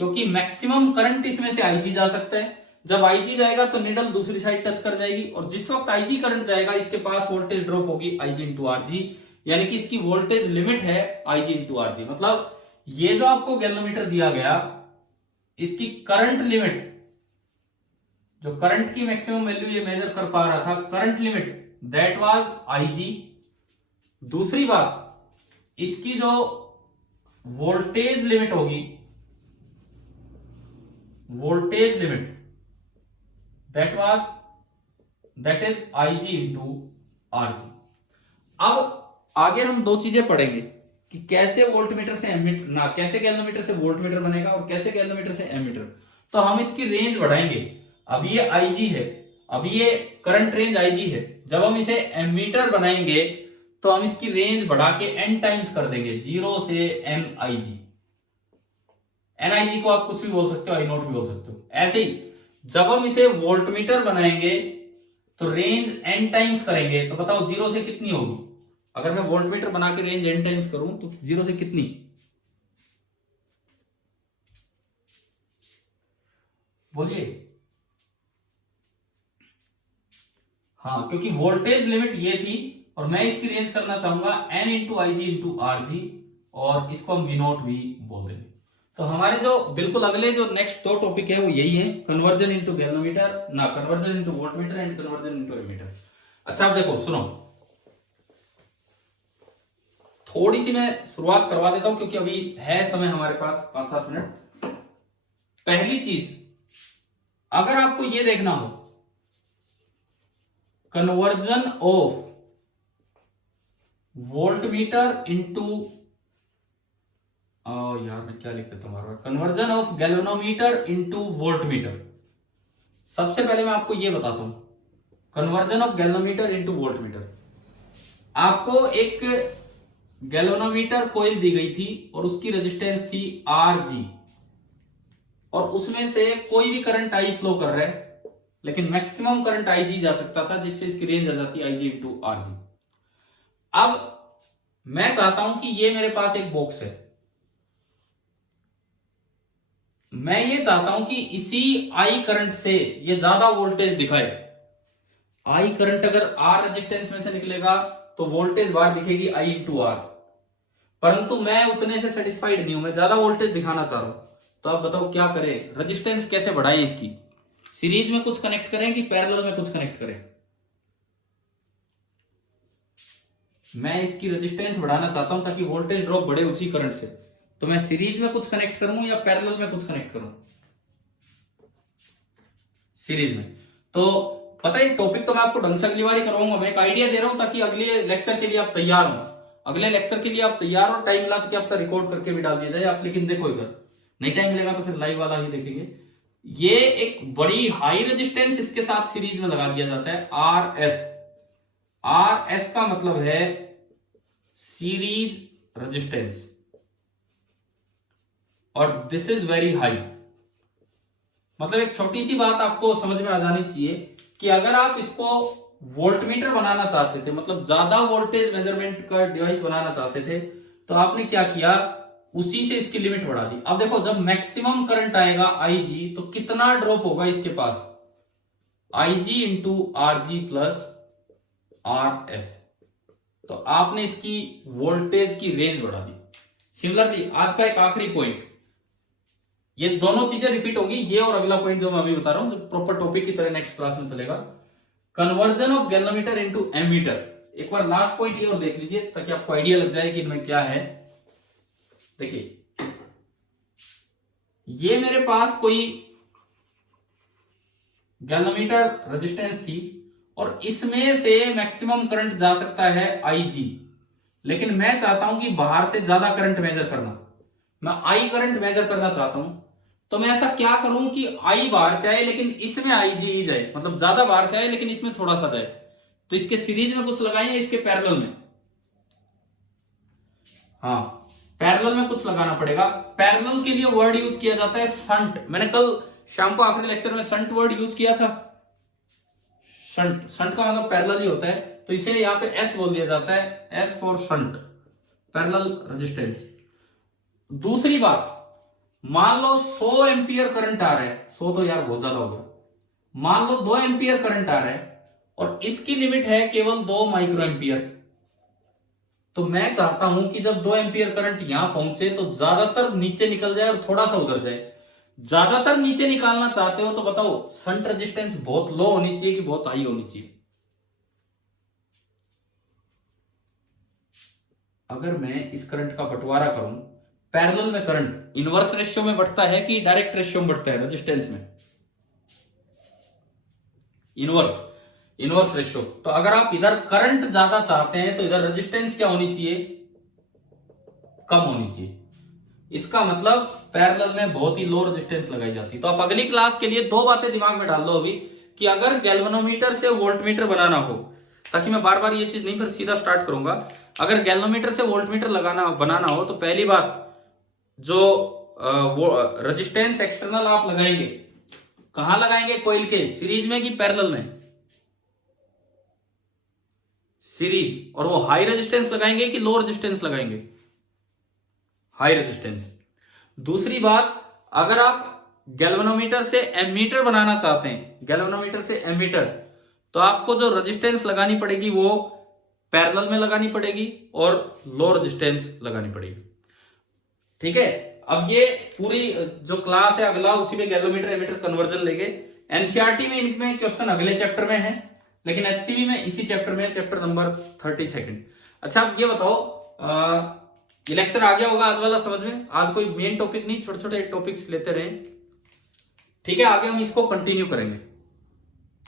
क्योंकि मैक्सिमम करंट इसमें से Ig जा सकता है। जब Ig जाएगा तो निडल दूसरी साइड टच कर जाएगी, और जिस वक्त Ig करंट जाएगा इसके पास वोल्टेज ड्रॉप होगी Ig इंटू Rg, यानी कि इसकी वोल्टेज लिमिट है Ig इंटू Rg। मतलब ये जो आपको गैल्वेनोमीटर दिया गया, इसकी करंट लिमिट, जो करंट की मैक्सिमम वैल्यू ये मेजर कर पा रहा था, current limit that was Ig। दूसरी बात, इसकी जो वोल्टेज लिमिट होगी, voltage limit that is Ig into Rg। अब आगे हम दो चीजें पढ़ेंगे कि कैसे वोल्टमीटर से एमीटर ना, कैसे गैल्वेनोमीटर से वोल्टमीटर बनेगा और कैसे गैल्वेनोमीटर से एमीटर। तो हम इसकी रेंज बढ़ाएंगे। अभी ये Ig है, अभी ये करंट रेंज Ig है, जब हम इसे एमीटर बनाएंगे तो हम इसकी रेंज बढ़ा के n टाइम्स कर देंगे, 0 से Nig। Nig को आप कुछ भी बोल सकते हो, I0 भी बोल सकते हो। ऐसे ही जब हम इसे वोल्टमीटर बनाएंगे तो रेंज n टाइम्स करेंगे, तो बताओ 0 से कितनी होगी? अगर मैं वोल्टमीटर बना के रेंज n टाइम्स करूं तो 0 से कितनी? बोलिए। हाँ, क्योंकि वोल्टेज लिमिट ये थी और मैं इसकी रेंज करना चाहूंगा n इंटू आई जी इंटू आर जी, और इसको हम V0 भी बोल देंगे। तो हमारे जो बिल्कुल अगले जो नेक्स्ट दो टॉपिक है वो यही है, कन्वर्जन इनटू गैल्वेनोमीटर, ना conversion into voltmeter and conversion into ammeter. अच्छा अब देखो सुनो, थोड़ी सी मैं शुरुआत करवा देता हूं क्योंकि अभी है समय हमारे पास 5-7 मिनट। पहली चीज, अगर आपको ये देखना हो कन्वर्जन ऑफ वोल्टमीटर इनटू, यार मैं क्या लिख देता हूं, conversion of galvanometer into voltmeter. सबसे पहले मैं आपको यह बताता हूं, conversion of galvanometer into voltmeter. आपको एक गैल्वेनोमीटर कॉइल दी गई थी और उसकी रेजिस्टेंस थी Rg, और उसमें से कोई भी करंट I फ्लो कर रहा है, लेकिन मैक्सिमम करंट Ig जा सकता था, जिससे इसकी रेंज आ जाती Ig इंटू Rg। अब मैं चाहता हूं कि ये मेरे पास एक बॉक्स है, मैं ये चाहता हूं कि इसी I करंट से ये ज्यादा वोल्टेज दिखाए। I करंट अगर R रेजिस्टेंस में से निकलेगा तो वोल्टेज बाहर दिखेगी I इंटू आर, परंतु मैं उतने से सेटिस्फाइड नहीं हूं, मैं ज्यादा वोल्टेज दिखाना चाह रहा हूं। तो आप बताओ क्या करें, रेजिस्टेंस कैसे बढ़ाएं इसकी? सीरीज में कुछ कनेक्ट करें कि पैरेलल में कुछ कनेक्ट करें? मैं इसकी रेजिस्टेंस बढ़ाना चाहता हूं ताकि वोल्टेज ड्रॉप बढ़े उसी करंट से, तो मैं सीरीज में कुछ कनेक्ट करूं या पैरेलल में कुछ कनेक्ट करूं? सीरीज में। तो पता है टॉपिक तो मैं आपको ढंग से अगली बार ही करवाऊंगा, मैं एक आइडिया दे रहा हूं ताकि अगले लेक्चर के लिए आप तैयार हो। अगले लेक्चर के लिए आप तैयार हो, टाइम मिला तो क्या पता रिकॉर्ड करके भी डाल दिया जाए आप, लेकिन देखो इधर नहीं टाइम मिलेगा तो फिर लाइव वाला ही देखेंगे। ये एक बड़ी हाई रेजिस्टेंस इसके साथ सीरीज में लगा दिया जाता है, RS। RS का मतलब है सीरीज रेजिस्टेंस, और दिस इज वेरी हाई। मतलब एक छोटी सी बात आपको समझ में आ जानी चाहिए कि अगर आप इसको वोल्टमीटर बनाना चाहते थे, मतलब ज्यादा वोल्टेज मेजरमेंट का डिवाइस बनाना चाहते थे, तो आपने क्या किया, उसी से इसकी लिमिट बढ़ा दी। अब देखो जब मैक्सिमम करंट आएगा IG, तो कितना ड्रॉप होगा इसके पास? IG into RG plus RS। तो आपने इसकी वोल्टेज की रेंज बढ़ा दी। सिमिलरली आज का एक आखिरी पॉइंट, ये दोनों चीजें रिपीट होगी, ये और अगला पॉइंट जो मैं अभी बता रहा हूं, जो प्रॉपर टॉपिक की तरह नेक्स्ट क्लास में चलेगा, conversion of galvanometer into ammeter. एक बार लास्ट पॉइंट ये और देख लीजिए ताकि आपको आइडिया लग जाए कि इनमें क्या है। देखिए ये मेरे पास कोई गैल्वेनोमीटर रेजिस्टेंस थी और इसमें से मैक्सिमम करंट जा सकता है IG, लेकिन मैं चाहता हूं कि बाहर से ज्यादा करंट मेजर करना, मैं I करंट मेजर करना चाहता हूं। तो मैं ऐसा क्या करूं कि I बाहर से आए लेकिन इसमें IG ही जाए, मतलब ज्यादा बाहर से आए लेकिन इसमें थोड़ा सा जाए। तो इसके सीरीज में कुछ लगाएं या इसके पैरेलल में? हाँ, पैरेलल में कुछ लगाना पड़ेगा। पैरेलल के लिए वर्ड यूज किया जाता है शंट। मैंने कल शाम को आखिरी लेक्चर में शंट वर्ड यूज किया था। शंट, शंट का मतलब पैरेलल ही होता है, तो इसे यहां पे S बोल दिया जाता है, S for shunt, parallel resistance. दूसरी बात, मान लो 100 एम्पियर करंट आ रहा है, 100 तो यार बहुत ज्यादा हो गया, मान लो 2 एम्पियर करंट आ रहा है और इसकी लिमिट है केवल 2 माइक्रो एम्पियर। तो मैं चाहता हूं कि जब 2 एम्पियर करंट यहां पहुंचे तो ज्यादातर नीचे निकल जाए और थोड़ा सा उधर जाए। ज्यादातर नीचे निकालना चाहते हो तो बताओ शंट रेजिस्टेंस बहुत लो होनी चाहिए कि बहुत हाई होनी चाहिए? अगर मैं इस करंट का बंटवारा करूं, पैरेलल में करंट इनवर्स रेशियो में बढ़ता है कि डायरेक्ट रेशियो में बढ़ता है? रेजिस्टेंस में इनवर्स रेशियो। तो अगर आप इधर करंट ज्यादा चाहते हैं तो इधर रेजिस्टेंस क्या होनी चाहिए? कम होनी चाहिए। इसका मतलब पैरेलल में बहुत ही लो रेजिस्टेंस लगाई जाती है। तो आप अगली क्लास के लिए 2 बातें दिमाग में डाल लो अभी, कि अगर गैल्वेनोमीटर से वोल्टमीटर बनाना हो, ताकि मैं बार बार ये चीज नहीं, फिर सीधा स्टार्ट करूंगा। अगर गैल्वेनोमीटर से वोल्टमीटर बनाना हो तो पहली बात, जो रेजिस्टेंस एक्सटर्नल आप लगाएंगे कहां लगाएंगे कॉइल के, सीरीज में कि पैरेलल में, सीरीज। और वो हाई रेजिस्टेंस लगाएंगे कि लो रेजिस्टेंस लगाएंगे, हाई रेजिस्टेंस। दूसरी बात, अगर आप गैल्वेनोमीटर से एमीटर बनाना चाहते हैं, गैल्वेनोमीटर से एमीटर, तो आपको जो रेजिस्टेंस लगानी पड़ेगी वो पैरेलल में लगानी पड़ेगी और लो रेजिस्टेंस लगानी पड़ेगी। ठीक है, अब ये पूरी जो क्लास है अगला, उसी में गैल्वेनोमीटर एमीटर कन्वर्जन लेंगे। एनसीईआरटी में इनमें क्वेश्चन अगले चैप्टर में है, लेकिन एचसीवी में इसी चैप्टर में, चैप्टर नंबर 32। अच्छा, अब ये बताओ, ये लेक्चर आ गया होगा आज वाला समझ में? आज कोई मेन टॉपिक नहीं, छोटे छोटे टॉपिक्स लेते रहे। ठीक है, आगे हम इसको कंटिन्यू करेंगे।